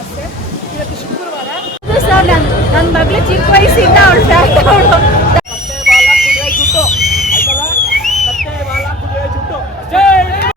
ಆಸೆ ಇವತ್ತು ಶುಕ್ರವಾರ ಸರ್ ನನ್ನ ನನ್ನ ಮಗಳು ಚಿಕ್ಕ ವಯಸ್ಸಿಂದ ಅವಳು ಫ್ಯಾಕ್ಟ್ ಅವಳು ಚಾಲೆಂಜಿಂಗ್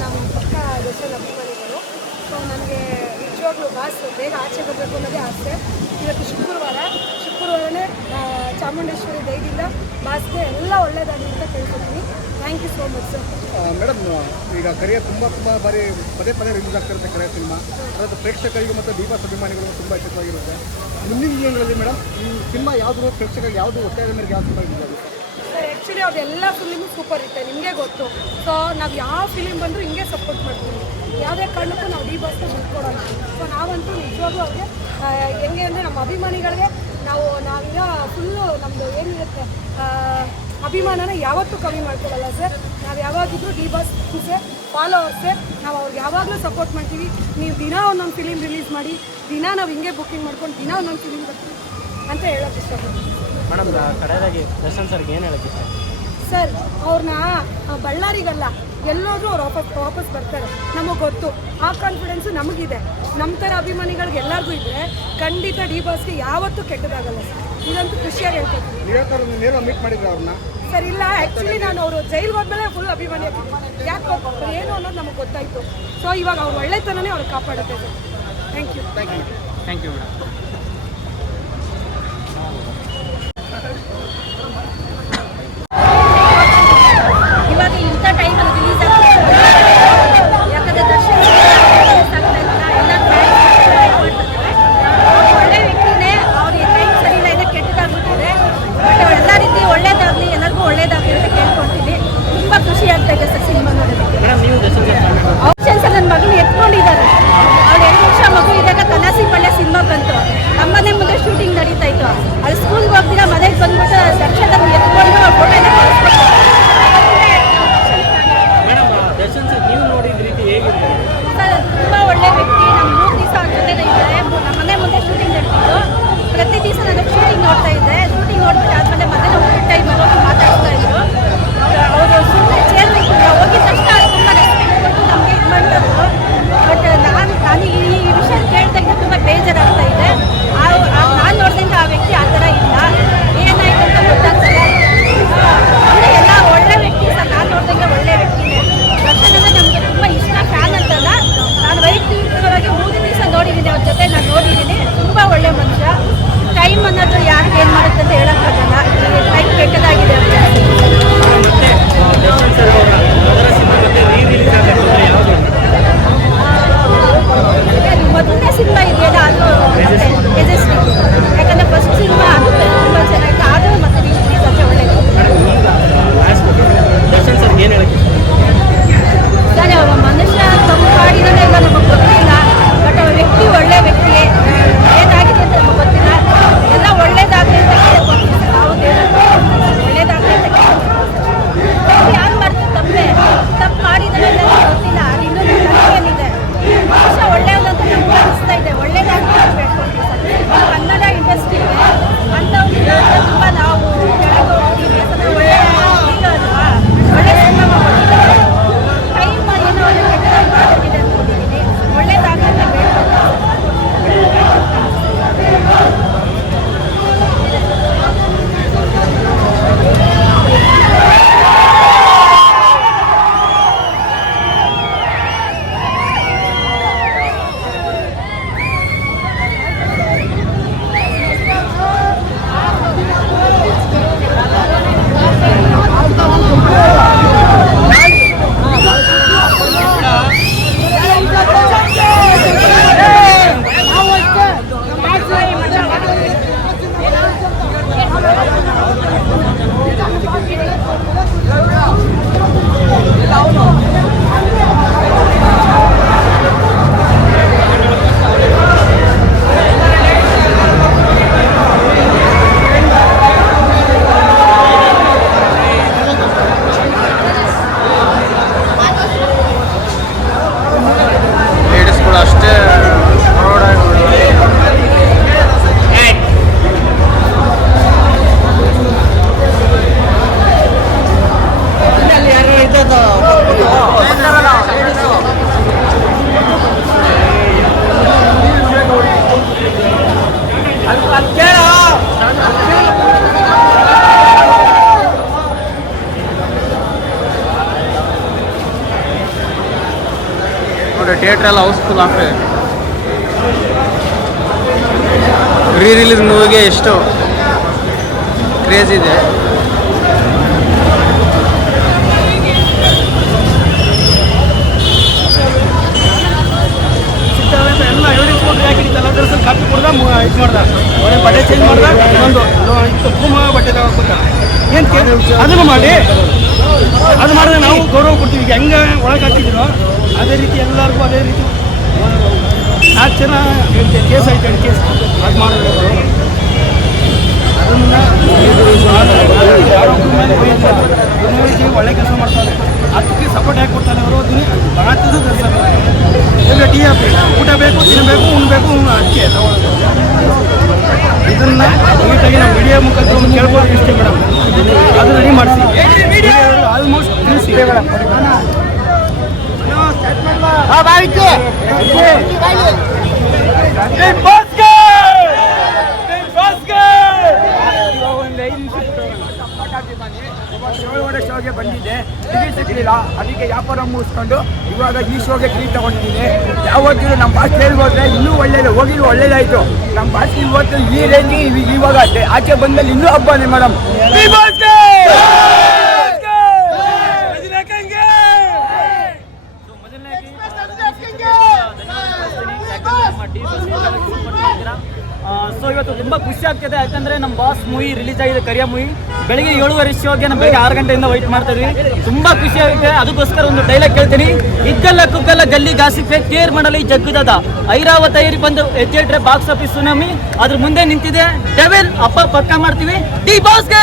ನಮ್ಮ ಪಕ್ಕ ದರ್ಶನ್ ಅಭಿಮಾನಿಗಳು ಸೊ ನನಗೆ ನಿಜವಾಗ್ಲೂ ಬಾಸ್ ಬೇಗ ಆಚೆ ಬರಬೇಕು ಅನ್ನೋದೇ ಆಸೆ ಇವತ್ತು ಶುಕ್ರವಾರ ಶುಕ್ರವಾರನೇ ಆ, ಚಾಮುಂಡೇಶ್ವರಿ ದಯದಿಂದ ಬಾಸ್ಗೆ ಎಲ್ಲ ಒಳ್ಳೇದಾಗಲಿ ಅಂತ ಕೇಳ್ಕೊತೀನಿ. Thank you so much sir madam ಈಗ ಕರಿಯ ತುಂಬ ತುಂಬ ಬಾರಿ ಪದೇ ಪದೇ ರಿಲೀಸ್ ಆಗ್ತಿರುತ್ತೆ ಕರಿಯ ಸಿನಿಮಾ ಅದರ ಪ್ರೇಕ್ಷಕರಿಗೆ ಮತ್ತು ದೀಪಾಸ್ ಅಭಿಮಾನಿಗಳು ತುಂಬ ಇಷ್ಟವಾಗಿರುತ್ತೆ ಮುಂದಿನ ದಿನಗಳಲ್ಲಿ ಮೇಡಮ್ ಈ ಸಿನಿಮಾ ಯಾವುದು ಪ್ರೇಕ್ಷಕರಿಗೆ ಯಾವುದು ಒತ್ತಾಯದ ಮೇರೆಗೆ ಯಾವ ಸಿನಿಮಾ ರಿಲೀಸ್ ಆಗುತ್ತೆ ಸರ್ ಆ್ಯಕ್ಚುಲಿ ಅದೆಲ್ಲ ಫಿಲಿಮು ಸೂಪರ್ ಇತ್ತೆ ನಿಮಗೆ ಗೊತ್ತು. ಸೊ ನಾವು ಯಾವ ಫಿಲಿಮ್ ಬಂದರೂ ಹಿಂಗೆ ಸಪೋರ್ಟ್ ಮಾಡ್ತೀವಿ. ಯಾವುದೇ ಕಾರಣಕ್ಕೂ ನಾವು ಡಿ ಬಾಸ್ಗೆ ಬಿಟ್ಕೊಡೋಣ ಸೊ ನಾವಂತೂ ನಿಜವಾಗ್ಲೂ ಅವ್ರಿಗೆ ಹೆಂಗೆ ಅಂದರೆ ನಮ್ಮ ಅಭಿಮಾನಿಗಳಿಗೆ ನಾವು ನಾವೀಗ ಫುಲ್ಲು ನಮ್ಮದು ಏನಿರುತ್ತೆ ಅಭಿಮಾನನ ಯಾವತ್ತೂ ಕಮ್ಮಿ ಮಾಡ್ಕೊಳ್ಳಲ್ಲ ಸರ್. ನಾವು ಯಾವಾಗಿದ್ರೂ ಡಿ ಬಾಸ್ ಸರ್ ಫಾಲೋವರ್ಸೇ ನಾವು ಅವ್ರಿಗೆ ಯಾವಾಗಲೂ ಸಪೋರ್ಟ್ ಮಾಡ್ತೀವಿ. ನೀವು ದಿನ ಒಂದೊಂದು ಫಿಲಿಮ್ ರಿಲೀಸ್ ಮಾಡಿ ದಿನ ನಾವು ಹಿಂಗೆ ಬುಕ್ಕಿಂಗ್ ಮಾಡ್ಕೊಂಡು ದಿನ ಒಂದೊಂದು ಫಿಲಿಮ್ ಬರ್ತೀವಿ ಅಂತ ಹೇಳೋಕ್ಕೆ ಇಷ್ಟಪಡ್ತೀನಿ. ಮೇಡಮ್ ಕಡೆಯದಾಗಿ ದರ್ಶನ್ ಸರ್ಗೆ ಏನು ಹೇಳಕ್ಕೆ ಸರ್ ಅವ್ರನ್ನ ಬಳ್ಳಾರಿಗಲ್ಲ ಎಲ್ಲಾದರೂ ಅವ್ರು ವಾಪಸ್ ವಾಪಸ್ ಬರ್ತಾರೆ. ನಮಗೆ ಗೊತ್ತು. ಆ ಕಾನ್ಫಿಡೆನ್ಸು ನಮಗಿದೆ. ನಮ್ಮ ಥರ ಅಭಿಮಾನಿಗಳಿಗೆ ಎಲ್ಲರಿಗೂ ಇದ್ದರೆ ಖಂಡಿತ ಡಿ ಬಾಸ್ಗೆ ಯಾವತ್ತೂ ಕೆಟ್ಟದಾಗಲ್ಲ ಇದಂತೂ ಖುಷಿಯಾಗಿ ಹೇಳ್ಕೊತೀನಿ. ಸರ್ ಇಲ್ಲ. ಆ್ಯಕ್ಚುಲಿ ನಾನು ಅವರು ಜೈಲ್ಗೆ ಹೋದ್ಮೇಲೆ ಫುಲ್ ಅಭಿಮಾನಿ ಯಾಕೆ ಏನು ಅನ್ನೋದು ನಮಗೆ ಗೊತ್ತಾಯಿತು. ಸೊ ಇವಾಗ ಅವ್ರು ಒಳ್ಳೆತನನೇ ಅವ್ರು ಕಾಪಾಡುತ್ತೆ sir. Thank you thank you thank you madam ಥಿಯೇಟ್ರೆಲ್ಲ housefull ಆಗ್ತದೆ ರೀ ರಿಲೀಸ್ ಮೂವಿಗೆ ಎಷ್ಟು ಕ್ರೇಜ್ ಇದೆ. ಕಾಪಿ ಇದು ಚೇಂಜ್ ಬಟ್ಟೆ ಏನು ಅದನ್ನು ಮಾಡಿ. ಅದು ಮಾಡಿದ್ರೆ ನಾವು ಗೌರವ ಕೊಡ್ತೀವಿ. ಈಗ ಹೆಂಗೆ ಒಳಗೆ ಹಾಕಿದ್ರು ಅದೇ ರೀತಿ ಎಲ್ಲರಿಗೂ ಅದೇ ರೀತಿ. ನಾಲ್ಕು ಜನ ಹೇಳ್ತೇವೆ ಕೇಸ್ ಆಯ್ತು ಕೇಸ್. ಅದು ಮಾಡೋದು ಅದನ್ನು ಯುವಜನರಿಗೆ ಒಳ್ಳೆ ಕೆಲಸ ಮಾಡ್ತಾರೆ. ಅದಕ್ಕೆ ಸಪೋರ್ಟ್ ಯಾಕೆ ಕೊಡ್ತಾರೆ ಅವರು? ಅದನ್ನೇ ಭಾರತದ ಕೆಲಸ. ನಿಮಗೆ ಟೀ ಹಾಕಿ. ಊಟ ಬೇಕು ತಿನ್ನಬೇಕು ಉಣ್ಬೇಕು ಅದಕ್ಕೆ ಇದನ್ನು ನೀಟಾಗಿ ನಾವು ಮೀಡಿಯಾ ಮುಖಾಂತರ ಒಂದು ಕೇಳ್ಬೋದು ಇಷ್ಟೇ ಮೇಡಮ್. ಅದು ರೆಡಿ ಮಾಡಿಸಿ. ಆಲ್ಮೋಸ್ಟ್ ತಿಳಿಸಿ ಮೇಡಮ್ ಏಳುವರೆ ಶೋಗೆ ಬಂದಿದ್ದೆ ಸಿಗಲಿಲ್ಲ ಅದಕ್ಕೆ ವ್ಯಾಪಾರ ಮುಗಿಸ್ಕೊಂಡು ಇವಾಗ ಈ ಶೋಗೆ ಟಿಕೆಟ್ ತಗೊಂಡಿದ್ದೀನಿ ಯಾವತ್ತಿಗೂ ನಮ್ಮ ಭಾಷೆ ಹೇಳ್ಬೋದ್ರೆ ಇನ್ನೂ ಒಳ್ಳೇದು ಹೋಗಿದ್ರು ಒಳ್ಳೇದಾಯ್ತು ನಮ್ಮ ಭಾಷೆ ಇವತ್ತು ಈ ರೇಂಜಿಗೆ ಇವಾಗ ಆಚೆ ಬಂದಲ್ಲಿ ಇನ್ನೂ ಹಬ್ಬನೇ ಮೇಡಮ್ ಇವತ್ತು ತುಂಬಾ ಖುಷಿ ಆಗ್ತಿದೆ. ಯಾಕಂದ್ರೆ ನಮ್ಮ ಬಾಸ್ ಮೂವಿ ರಿಲೀಸ್ ಆಗಿದೆ, ಕರಿಯ ಮೂವಿ ಬೆಳಿಗ್ಗೆ ಏಳುವರೆ ಶೋಗೆ ನಮ್ಮ ಬೆಳಿಗ್ಗೆ ಆರು ಗಂಟೆಯಿಂದ ವೈಟ್ ಮಾಡ್ತಾ ಇದ್ವಿ. ತುಂಬಾ ಖುಷಿ ಆಗುತ್ತೆ. ಅದಕ್ಕೋಸ್ಕರ ಒಂದು ಡೈಲಾಗ್ ಕೇಳ್ತೀನಿ. ಇದ್ದಲ್ಲ ಕುಗ್ಗಲ್ಲ ಗಲ್ಲಿ ಗಾಸಿಫೆ ಕೇರ್ ಮಾಡಲಿ ಜಗ್ಗುದದ ಐರಾವತ ಐರಿ ಬಂದು ಹೆಜ್ಜೆಟ್ರೆ ಬಾಕ್ಸ್ ಆಫೀಸ್ ಸುನಾಮಿ ಅದ್ರ ಮುಂದೆ ನಿಂತಿದೆ. ಡೆವೆಲ್ ಅಪ್ಪ ಪಕ್ಕ ಮಾಡ್ತೀವಿ. ಡಿ ಬಾಸ್ಗೆ